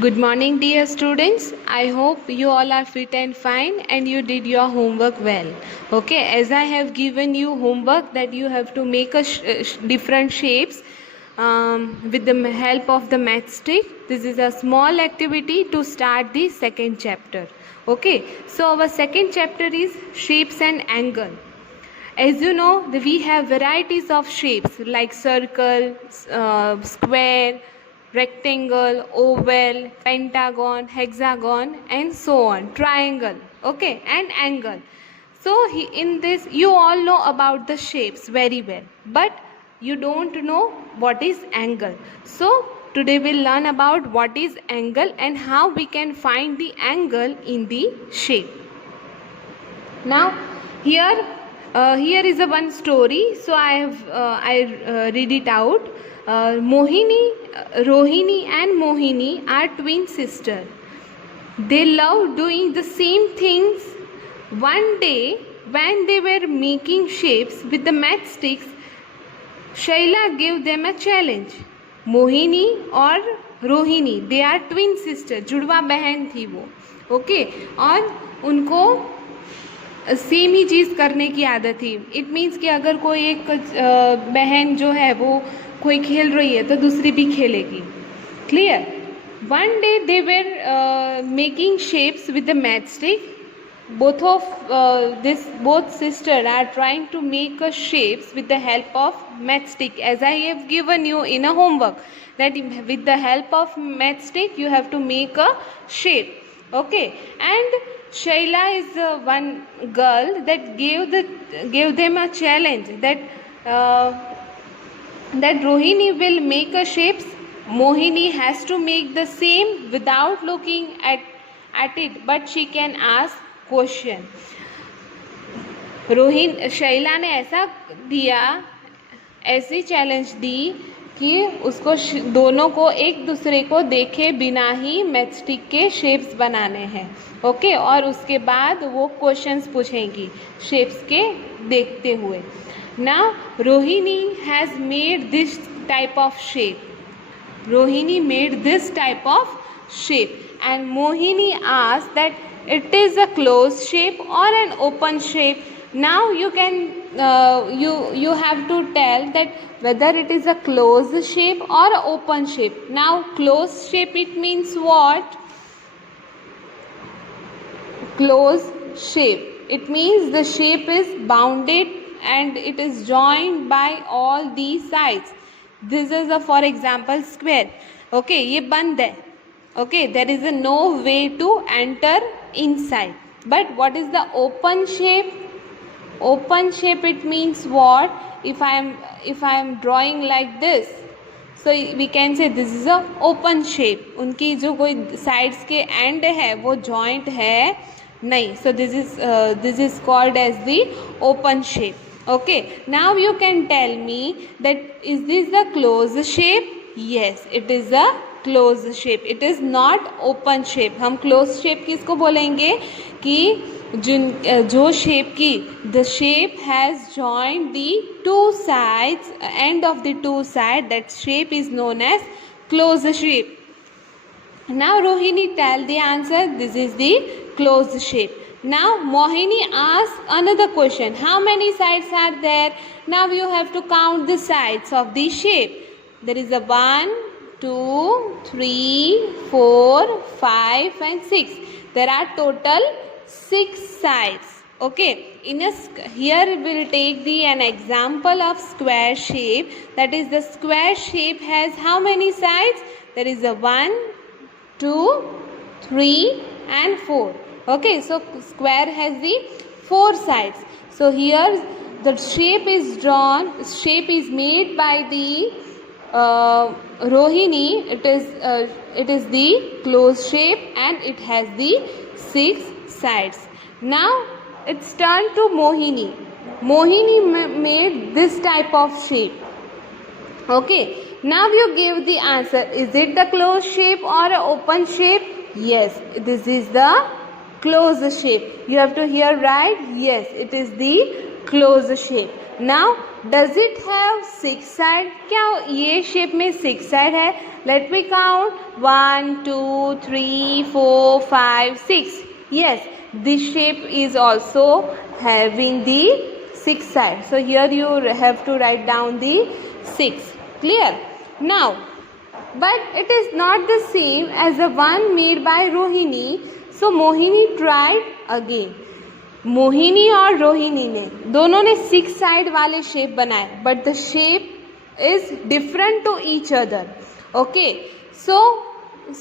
Good morning, dear students. I hope you all are fit and fine and you did your homework well. Okay, as I have given you homework that you have to make a different shapes with the help of the matchstick. This is a small activity to start the second chapter. Okay, so our second chapter is shapes and angle. As you know, we have varieties of shapes like circle, square, rectangle, oval, pentagon, hexagon, and so on, triangle, okay, and angle. So in this you all know about the shapes very well, but you don't know what is angle. So today we'll learn about what is angle and how we can find the angle in the shape. Now here is a one story, so I read it out. Rohini and Mohini are twin sisters. They love doing the same things. One day, when they were making shapes with the matchsticks, Shaila gave them a challenge. Mohini और Rohini, they are twin sister, जुड़वा बहन थी वो, okay, और उनको same ही चीज़ करने की आदत थी. इट मीन्स कि अगर कोई एक बहन जो है वो कोई खेल रही है तो दूसरी भी खेलेगी. Clear. One day they were making shapes with the matchstick. Both sisters are trying to make a shapes with the help of matchstick, as I have given you in a homework that with the help of matchstick you have to make a shape, okay. And Shaila is one girl that gave them a challenge that Rohini will make a shapes. Mohini has to make the same without looking at it, but she can ask question. Shaila ने ऐसी challenge दी कि उसको दोनों को एक दूसरे को देखे बिना ही मैचस्टिक के शेप्स बनाने हैं, ओके, और उसके बाद वो क्वेश्चंस पूछेंगी शेप्स के देखते हुए. Now Rohini has made this type of shape. Rohini made this type of shape and Mohini asked that it is a closed shape or an open shape. Now you can you have to tell that whether it is a closed shape or an open shape. Now closed shape, it means what? Closed shape, it means the shape is bounded and it is joined by all these sides. This is a, for example, square, okay, ये बंद है, okay, there is a no way to enter inside. But what is the open shape? Open shape, it means what? If I am drawing like this, so we can say this is a open shape. उनकी जो कोई sides के end है वो joint है नहीं, so this is called as the open shape, okay. Now you can tell me that is this the closed shape? Yes, it is a close shape. It is not open shape. हम close shape किसको बोलेंगे कि जो shape की the shape has joined the two sides, and of the two side, that shape is known as close shape. Now Rohini tell the answer. This is the close shape. Now Mohini asked another question. How many sides are there? Now you have to count the sides of the shape. There is a 1, 2, 3, 4, 5 and 6. There are total 6 sides, okay. Here we will take an example of square shape. That is, the square shape has how many sides? There is a 1, 2, 3 and 4, okay. So square has the 4 sides. So here the shape is drawn, shape is made by the Rohini. It is the closed shape and it has the 6 sides. Now it's turn to Mohini. Mohini made this type of shape, okay. Now you give the answer. Is it the closed shape or an open shape? Yes, this is the closed shape. You have to hear right. Yes, it is the closed shape. Now does it have 6 side? क्या ये shape में 6 side है? Let me count 1 2 3 4 5 6. Yes, this shape is also having the 6 side. So here you have to write down the 6. Clear? Now, but it is not the same as the one made by Rohini. So Mohini tried again. Mohini और रोहिणी ने दोनों ने 6 side वाले shape बनाए, but the shape is different to each other. Okay, so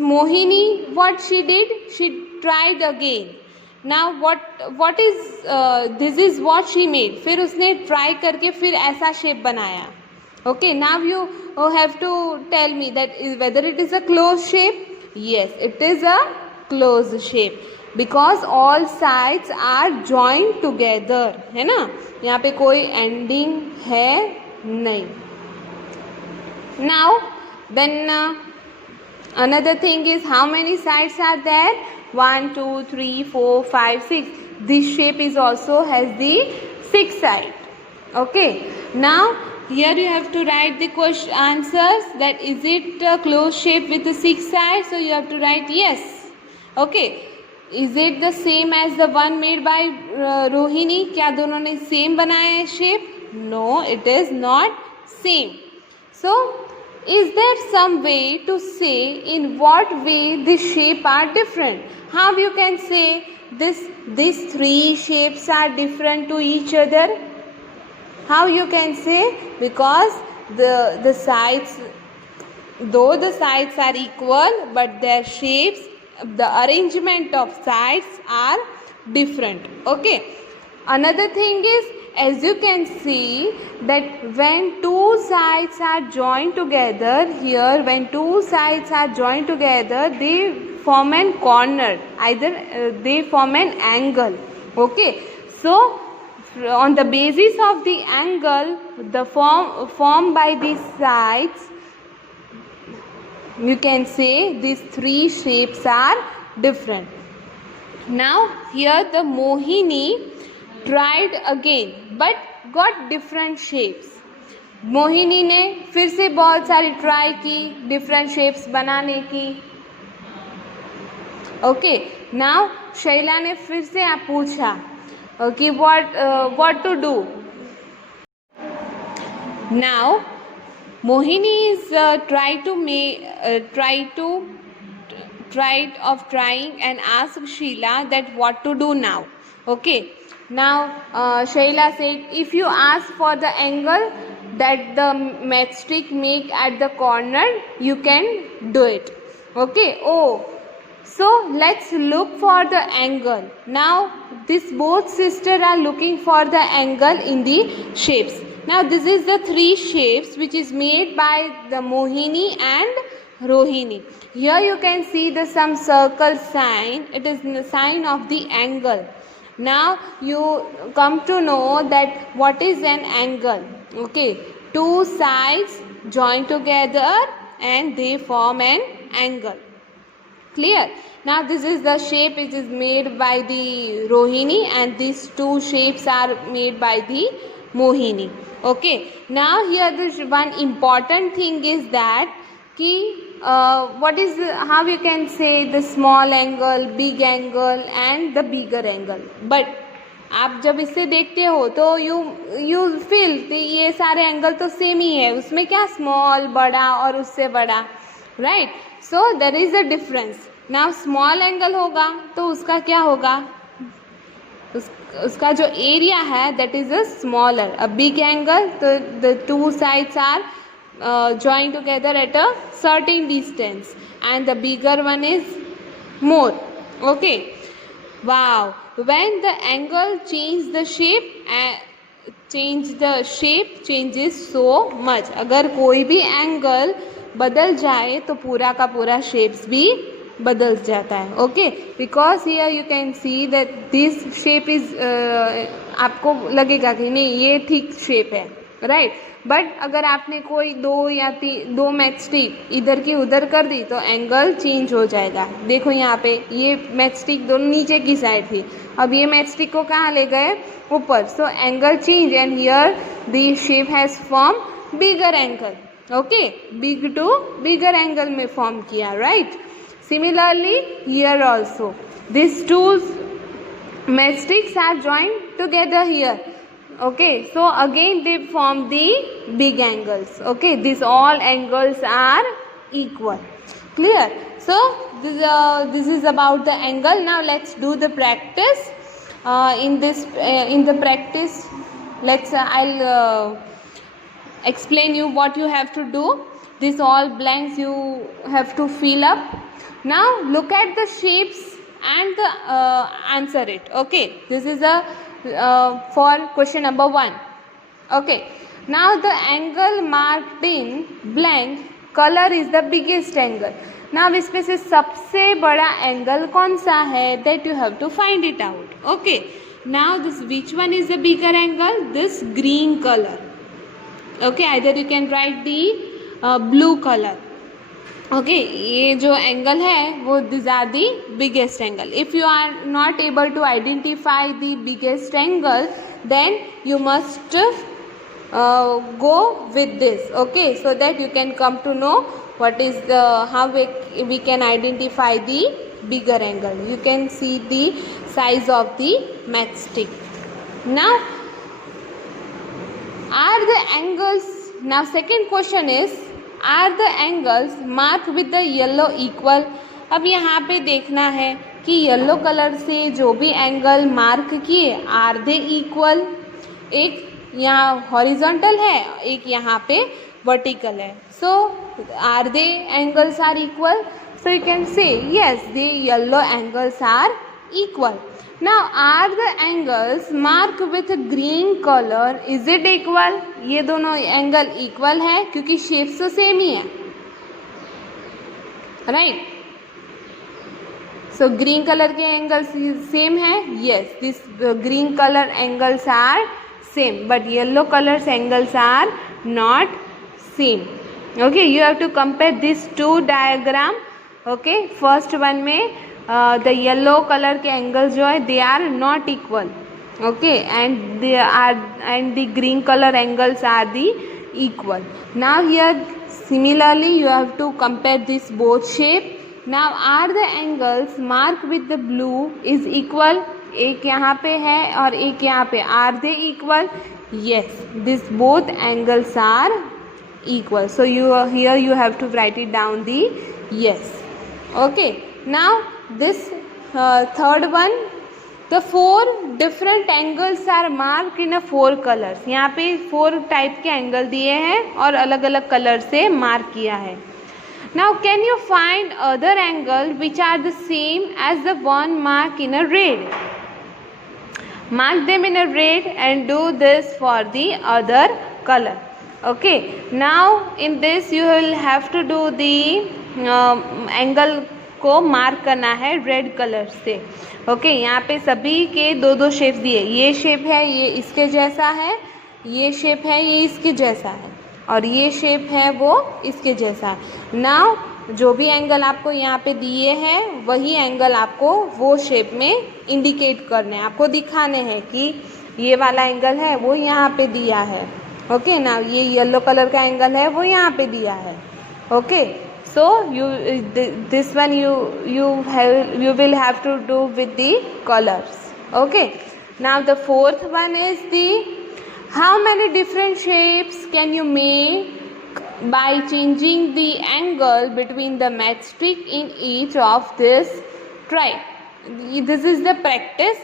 Mohini what she did, she tried again. Now what is this is what she made. फिर उसने try करके फिर ऐसा शेप बनाया. Okay, now you have to tell me that whether it is a close shape. Yes, it is a close shape because all sides are joint together. है ना, यहाँ पे कोई एंडिंग है नहीं. Now then another thing is how many sides are there. 1 2 3 4 5 6. This shape is also has the 6 side. Okay, now here you have to write the question answers, that is it a closed shape with the 6 sides. So you have to write yes. Okay, is it the same as the one made by Rohini? क्या दोनों ने same बनाया है shape? No, it is not same. So is there some way to say in what way this shape are different? How you can say these 3 shapes are different to each other? How you can say? Because the sides, though the sides are equal, but their shapes, the arrangement of sides are different. Okay, another thing is, as you can see that when two sides are joined together, here when two sides are joined together, they form an corner, either they form an angle. Okay, so on the basis of the angle, the formed by these sides, you can say these 3 shapes are different. Now here the Mohini tried again but got different shapes. Mohini ने फिर से बहुत सारी try की different shapes बनाने की. Okay, now Shaila ने फिर से पूछा कि what to do. Now Mohini is trying and ask Sheila that what to do now. Okay, now Sheila said, if you ask for the angle that the matchstick make at the corner, you can do it. Okay, so let's look for the angle. Now this both sisters are looking for the angle in the shapes. Now this is the 3 shapes which is made by the Mohini and Rohini. Here you can see the some circle sign. It is the sign of the angle. Now you come to know that what is an angle. Okay, 2 sides join together and they form an angle. Clear? Now this is the shape which is made by the Rohini and these 2 shapes are made by the Mohini. Okay, now here the one important thing is that ki what is how you can say the small angle, big angle and the bigger angle. But आप जब इसे देखते हो तो you feel कि ये सारे angle तो सेम ही है, उसमें क्या स्मॉल बड़ा और उससे बड़ा, right. So there is a difference. Now small angle होगा तो उसका क्या होगा, उसका जो एरिया है that is a smaller. A big angle तो the 2 sides are joined together at a certain distance and the bigger one is more. Okay, wow, when the angle changes so much. अगर कोई भी angle बदल जाए तो पूरा का पूरा शेप्स भी बदल जाता है. Okay, because here you can see that this shape is आपको लगेगा कि नहीं ये ठीक शेप है, राइट। बट अगर आपने कोई दो मैच स्टिक इधर की उधर कर दी तो एंगल चेंज हो जाएगा। देखो यहाँ पे ये मैच स्टिक दोनों नीचे की साइड थी, अब ये मैच स्टिक को कहाँ ले गए, ऊपर। So angle change and here the shape has form bigger angle. Okay, big to bigger angle में फॉर्म किया, right. Similarly here also this two matchsticks are joined together here. Okay, so again they form the big angles. Okay, these all angles are equal. Clear? So this is about the angle. Now let's do the practice. In the practice, I'll explain you what you have to do. This all blanks you have to fill up. Now look at the shapes and answer it. Okay, this is for question number 1. Okay, now the angle marked in blank color is the biggest angle. Now इसमें से सबसे बड़ा angle कौन सा है, that you have to find it out. Okay, now this which one is the bigger angle, this green color. Okay, either you can write the blue color. Okay, ये जो angle है वो this are the biggest angle. If you are not able to identify the biggest angle then you must go with this. Okay, so that you can come to know what is the how we can identify the bigger angle. You can see the size of the matchstick. Now are the angles, now second question is are the angles marked with the yellow equal. अब यहाँ पे देखना है कि yellow colour से जो भी angle mark किए आर दे इक्वल. एक यहाँ हॉरिजॉन्टल है, एक यहाँ पे वर्टिकल है. So are they angles are equal. So you can say yes the yellow angles are equal. Now are the angles mark with green colour, is it equal. ये दोनों angle equal है क्योंकि shapes तो same ही है, right. So green colour के angles same है. Yes, this green colour angles are same, but yellow colors angles are not same. Okay, you have to compare these two diagram. Okay, first one में the yellow color के angles जो है they are not equal. Okay, and the green color angles are the equal. Now here similarly you have to compare this both shape. Now are the angles marked with the blue is equal. एक यहाँ पे है और एक यहाँ पे, are they equal. Yes, this both angles are equal. So you here you have to write it down the yes. Okay, now this third one, the 4 different angles are mark in 4 colours. यहाँ पे 4 type के angle दिए हैं और अलग अलग colour से mark किया है. Now can you find other angle which are the same as the one marked in a red? Mark them in a red and do this for the other color. Okay, now in this you will have to do the angle को mark करना है red colour से. Okay, यहाँ पे सभी के 2-2 shape दिए. ये शेप है ये इसके जैसा है, ये शेप है ये इसके जैसा है, और ये शेप है वो इसके जैसा. नाउ जो भी एंगल आपको यहाँ पे दिए हैं वही एंगल आपको वो शेप में इंडिकेट करने हैं, आपको दिखाने हैं कि ये वाला एंगल है वो यहाँ पे दिया है. ओके, नाउ ये येलो कलर का एंगल है वो यहाँ पे दिया है. Okay, so you this one you will have to do with the colors. Okay, now the fourth one is the how many different shapes can you make by changing the angle between the matchstick in each of this? Try. This is the practice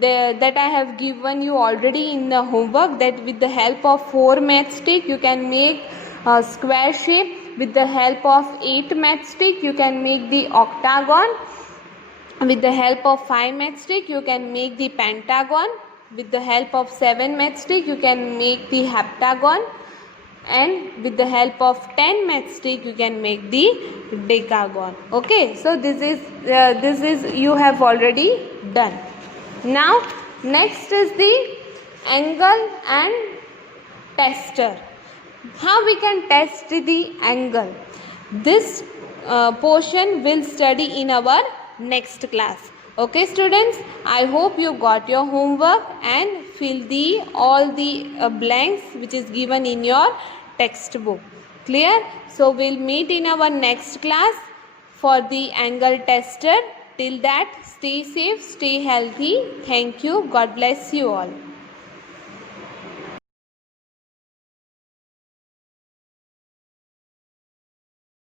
that I have given you already in the homework, that with the help of 4 matchstick you can make a square shape. With the help of 8 matchstick you can make the octagon. With the help of 5 matchstick you can make the pentagon. With the help of 7 matchstick you can make the heptagon, and with the help of 10 matchstick you can make the decagon. Okay, so this is you have already done. Now next is the angle and tester. How we can test the angle? This portion will study in our next class. Okay students, I hope you got your homework and fill the all the blanks which is given in your textbook. Clear? So we'll meet in our next class for the angle tester. Till that, stay safe, stay healthy. Thank you. God bless you all.